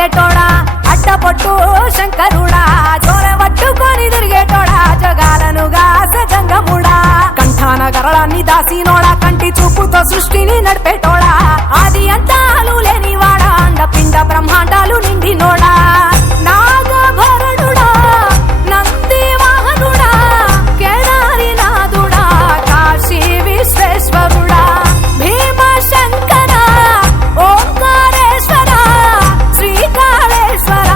ఏలేటోడా అడ్డపొట్టు శంకరుడా జోరె పట్టుకొని తిరిగేటోడా జగాలను గాసె జంగముడా కంఠాన గరళాన్ని దాసినోడా కంటి చూపుతో సృష్టిని నడిపేటోడా ఆది అంతాలు లేనివాడా అండపిండ బ్రహ్మాండాలు నిండినోడా నాగభరణుడా నంది వాహనుడా కేదారి నాథుడా కాశీ విశ్వేశ్వరుడా భీమ శంకర ఓంకారేశ్వర శ్రీకాళేశ్వర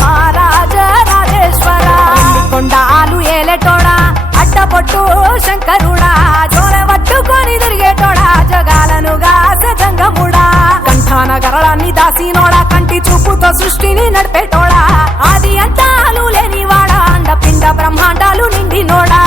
మహారాజ రాజేశ్వర కొండాలు ఏలేటోడా అడ్డపొట్టు శంకరుడా జోరె పట్టుకొని తిరిగేటోడా జగాలను గాసె జంగముడా కంఠాన గరళాన్ని దాసినోడా కంటి చూపుతో సృష్టిని నడిపేటోడా ఆది అంతాలు లేనివాడా అండపిండ బ్రహ్మాండాలు నిండినోడా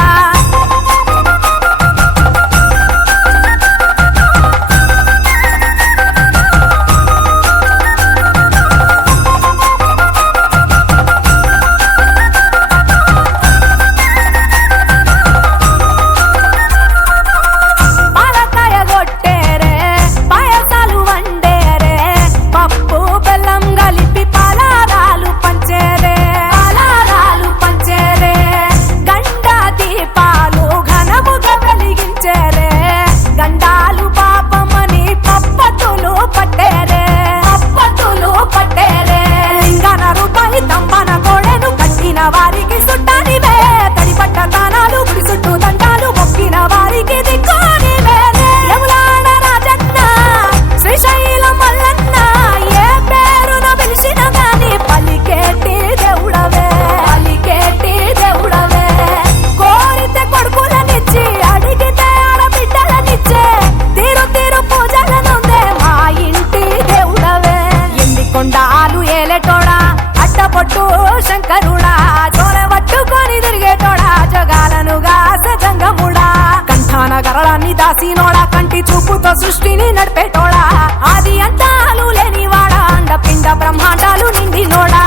వారికి సుట్టానివే తడిపట్ట తానాలు గుడి చుట్టూ దండాలు మొక్కిన వారికి దిక్కునివే యములాడ రాజన్న శ్రీశైలం మల్లన్న ఏ పేరున పిలిచిన గాని పలికేటి దేవుడవే కోరితే కొడుకులనిచ్చి అడిగితే ఆడబిడ్డలనిచ్చే తీరు తీరు పూజలనుందే మా ఇంటి దేవుడవే ఎండి కొండాలు ఏలేటోడా అడ్డపొట్టు శంకరుడా జోరె పట్టుకొని తిరిగేటోడా జగాలను గాసె జంగముడా కంఠాన గరళాన్ని దాసినోడా కంటి చూపుతో సృష్టిని నడిపేటోడా ఆది అంతాలు లేనివాడా అండపిండ బ్రహ్మాండాలు నిండినోడా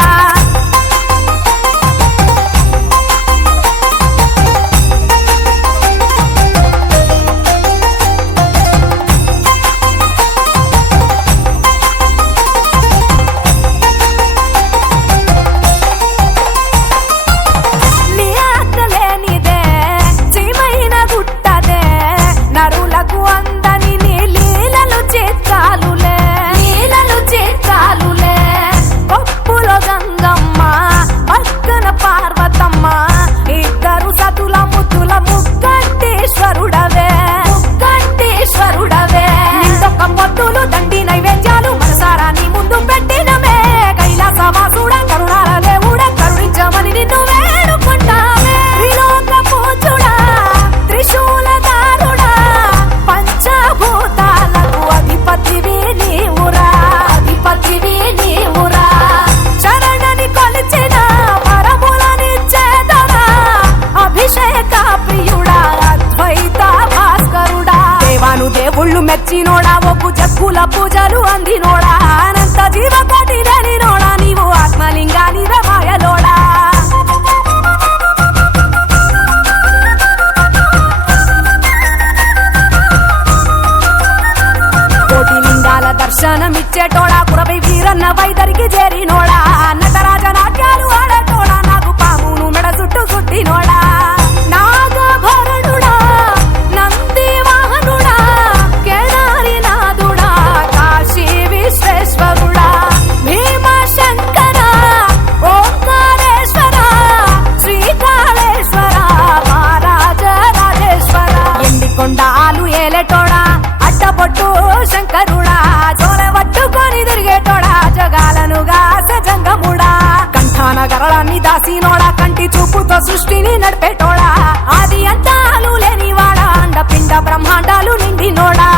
దేవుళ్ళు మెచ్చినోడా ఒప్పు జక్కుల పూజలు అందినోడా అనంత జీవకోటి లేనినోడా నీవు ఆత్మలింగాని మాయలోడా కోటి లింగాల దర్శనమిచ్చేటోడా కురవై వీరన్న వైదరికి చేరినోడా నటరాజ నాట్యాలు ఆడటోడా నాకు పామును మెడ చుట్టూ చుట్టినోడా నాగభరణుడా నంది వాహనుడా కేదారి నాథుడా కాశీ విశ్వేశ్వరుడా భీమ శంకర ఓంకారేశ్వర శ్రీకాళేశ్వర మహారాజ రాజేశ్వర ఎండి కొండాలు ఏలేటోడా అడ్డపొట్టు శంకరుడా జోరె పట్టుకొని తిరిగేటోడా జగాలను గాసె జంగముడా కంఠాన గరళాన్ని దాసినోడా కంటి చూపుతో సృష్టిని నడిపేటోడా ఆది అంతాలు లేనివాడా అండపిండ బ్రహ్మాండాలు నిండినోడా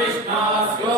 Viष्णु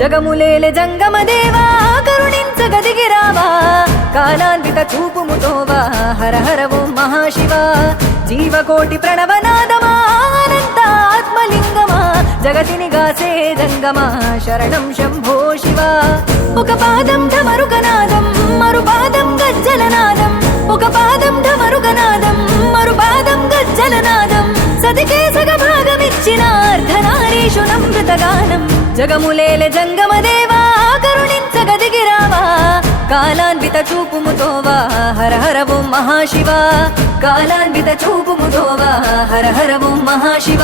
జగములేలే జంగమదేవా కరుణించగదిగిరావా కాలాన్విత చూపుముతోవా హర హర ఓం మహాశివ జీవకోటి ప్రణవనాదమా జగతిని గాసే జంగమా శరణం శంభో శివ. ఒక పాదం ఢమరుకనాదం మరు పాదం గజ్జలనాదం, ఒక పాదం ఢమరుకనాదం మరు పాదం గజ్జలనాదం, సతికే సగ భాగమిచ్చిన అర్ధనారీషు నమృతగానం. జగములేలె జంగమ దేవా కరుణించగదిగిరావా, కాలాన్విత చూపుముతోవా హర హర ఓం మహాశివ, కాలాన్విత చూపుముతోవా హర హర ఓం మహాశివ.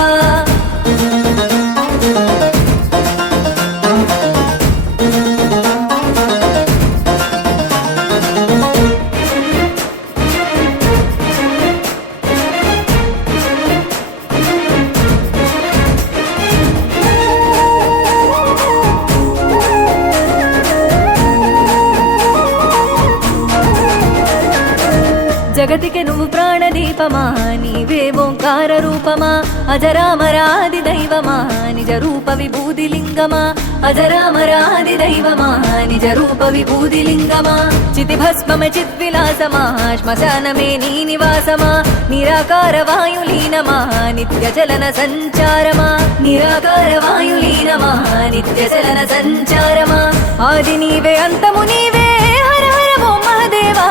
జగతికి నువ్వు ప్రాణదీపమా, నీవే ఓంకార రూపమా, అజరామరాది దైవమా నిజ రూప విభూతి లింగమా, అజరామరాది దైవమా నిజ రూప విభూతి లింగమా. చితిభస్మమే చిద్విలాసమా, శ్మశానమే నీ నివాసమా, నిరాకార వాయులీనమా నిత్య చలన సంచారమా, నిరాకార వాయులీనమా నిత్య చలన సంచారమా. ఆది నీవే అంతము నీవే హర హర ఓం మహదేవా,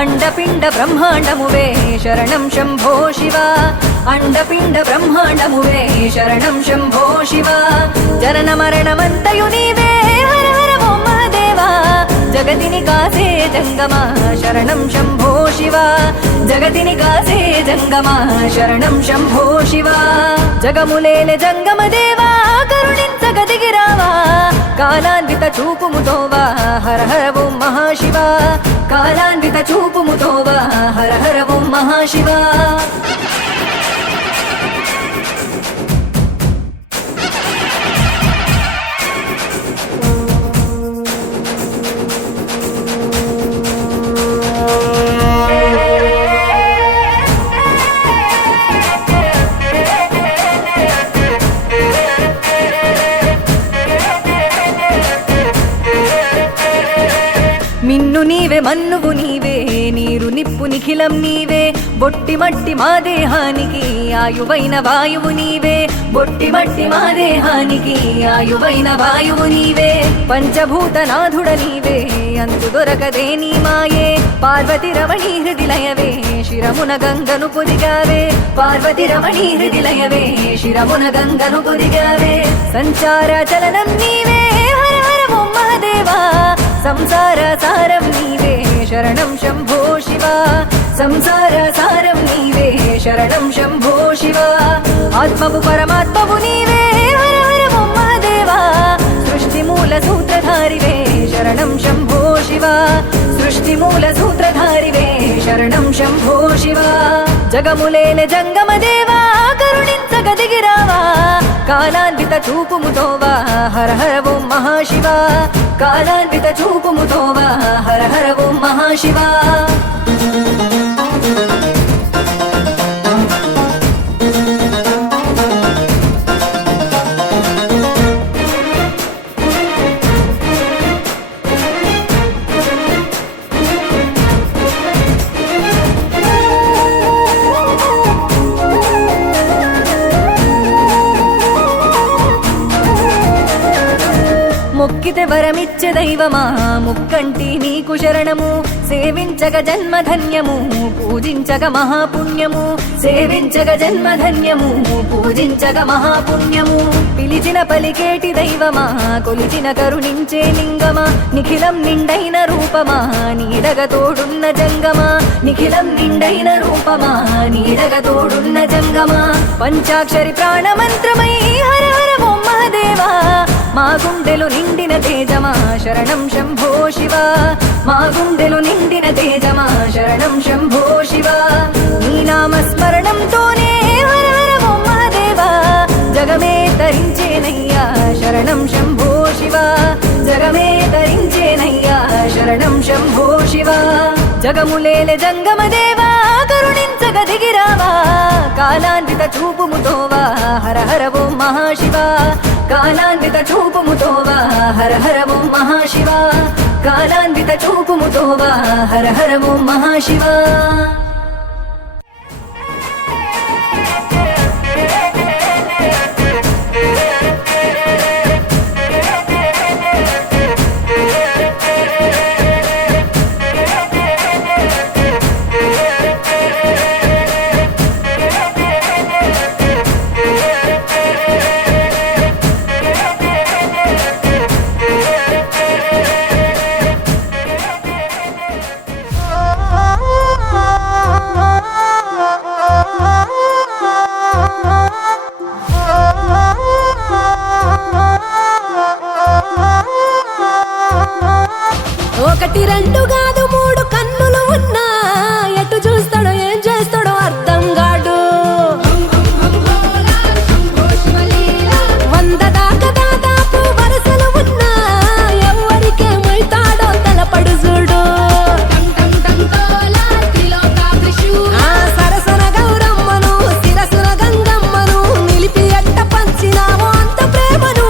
అండపిండ బ్రహ్మాండమువే శరణం శంభో శివ, అండపిండ బ్రహ్మాండమువే శరణం శంభో శివ. జనన మరణమంతయు నీవే హర హర ఓం మహదేవా, జగతిని కాసే జంగమా శరణం శంభో శివ, జగతిని కాసే జంగమా శరణం శంభో శివ. జగములేలె జంగమ దేవా కరుణించగదిగిరావా, కాలాన్విత చూపుముతోవా హర హర ఓం మహాశివ, కాలాన్విత చూపుముతోవా హర హర ఓం మహాశివ. మిన్ను నీవే మన్నువు నీవే నీరు నిప్పు నిఖిలం నీవే, బొట్టి మట్టి మా దేహానికి ఆయువైన వాయువు నీవే, బొట్టి మట్టి మా దేహానికి ఆయువైన వాయువు నీవే. పంచభూతనాథుడ నీవే అంతు దొరకదే నీ మాయే, పార్వతి రమణీ హృదిలయవే శిరమున గంగను పొదిగావే, పార్వతి రమణీ హృదిలయవే శిరమున గంగను పొదిగావే. సంచార చలనం నీవే హర హర ఓం మహదేవా, సంసార సారం నీవే శరణం శంభో శివ, సంసార సారం నీవే శరణం శంభో శివ. ఆత్మవు పరమాత్మవు నీవే హర హర ఓం మహదేవా, సృష్టి మూల సూత్రధారివే శరణం శంభో శివ, సృష్టి మూల సూత్రధారివే శరణం శంభో శివ. జగములేలె జంగమ దేవా కరుణించగదిగిరావా, కాలాన్విత చూపుముతోవా హర హర ఓం మహాశివ, కాలాన్విత చూపుముతోవా హర హర ఓం మహాశివ. మొక్కితే వరమిచ్చే దైవమా ముక్కంటి నీకు శరణము, సేవించగ జన్మధన్యము పూజించగ మహాపుణ్యము, సేవించగ జన్మధన్యము పూజించగ మహాపుణ్యము. పిలిచిన పలికేటి దైవమా కొలిచిన కరుణించే లింగమా, నిఖిలం నిండైన రూపమా నీడగ తోడున్న జంగమా, నిఖిలం నిండైన రూపమా నీడగ తోడున్న జంగమా. పంచాక్షరి ప్రాణమంత్రమై హర హర ఓం మహదేవా, మా గుండెలు నిండిన తేజమా శరణం శంభో శివ, మా గుండెలు నిండిన తేజమా శరణం శంభో శివ. నీ నామస్మరణంతోనే హర హర ఓం మహదేవా, జగమే తరించేనయ్యా శరణం శంభో శివ, జగమే తరించేనయ్యా శరణం శంభో శివ. జగములేలె జంగమ దేవా కరుణించగదిగిరావా, కాలాన్విత చూపుముతోవా హర హర ఓం మహాశివ, కాలాన్విత చూపుముతోవా హర హర ఓం మహాశివ, కాలాన్విత చూపుముతోవా హర హర ఓం మహాశివ. ఒకటి రెండు కాదు మూడు కన్నులు ఉన్నా ఎటు చూస్తాడో ఏం చేస్తాడో అర్థం కాడు. 100 దాకా దాదాపు వరసలు ఉన్నా ఎవరికేమైతాడో తలపడు చూడు. ఆ సరసన గౌరమ్మను శిరసున గంగమ్మను నిలిపి ఎట్ట పంచినావో అంత ప్రేమను.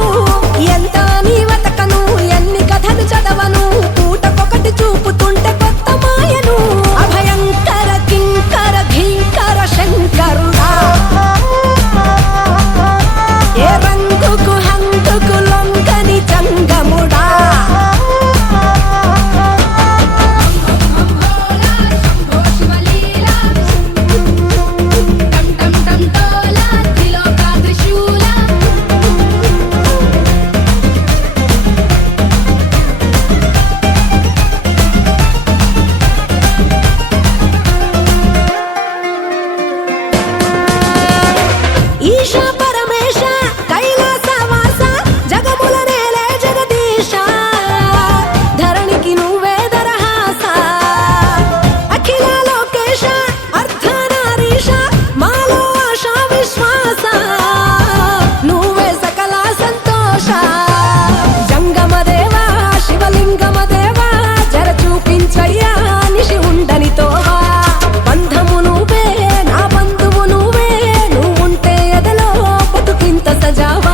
ఎంత నీ వతకను ఎన్ని కథలు చదవను పూటకొకటి చూపుతుంటే కొత్త మాయను. అభయంకర కింకర ఘీంకర శంకరుడా ఏ రంగుకు హంగుకు లొంగని జంగముడా. ఈశా పరమేశ కైలాసవాస జగముల నేలే జగదీశ ధరణికి నువ్వే దరహాస. అఖిల లోకేశ అర్ధనారీశ మాలో ఆశా విశ్వాస నువ్వే సకల సంతోష. జంగమదేవా శివలింగమదేవా జర చూపించయ్యా నిషి ఉండని తోవా. బంధము నువ్వే నా బంధువు నువ్వే నువ్వుంటే ఎదలో బతుకింత సజావా.